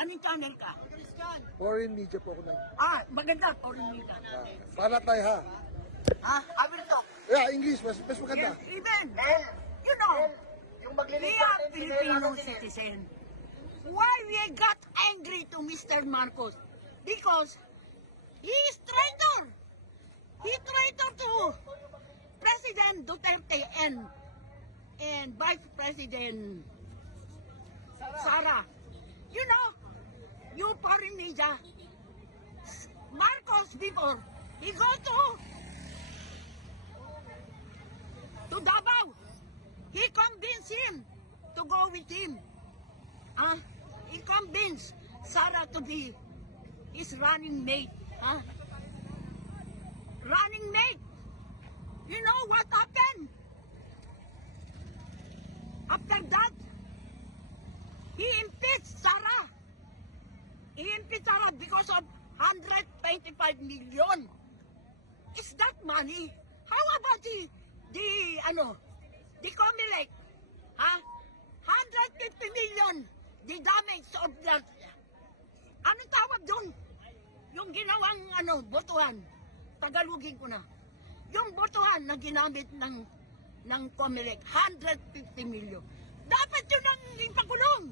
Anong channel ka? Foreign media po ako na. Maganda. Foreign media. Para tayo ha. I will talk. Yeah, English. Mas maganda. Yes, even, you know, we are Filipino citizen. Why we got angry to Mr. Marcos? Because he is traitor. He traitor to President Duterte and Vice President Sara. You know, you foreign media, Marcos before, he go to Davao. He convinced him to go with him. He convinced Sara to be his running mate. Running mate. You know what happened? After that, he impeached Sara. He impeached Sara because of 125 million. Is that money? How about the Comelec? 150 million. The damage of that. Anong tawag doon? Yung ginawang botohan. Tagalogin ko na. Yung botohan na ginamit ng Comelec, 150 million. Dapat yun ang ipakulong.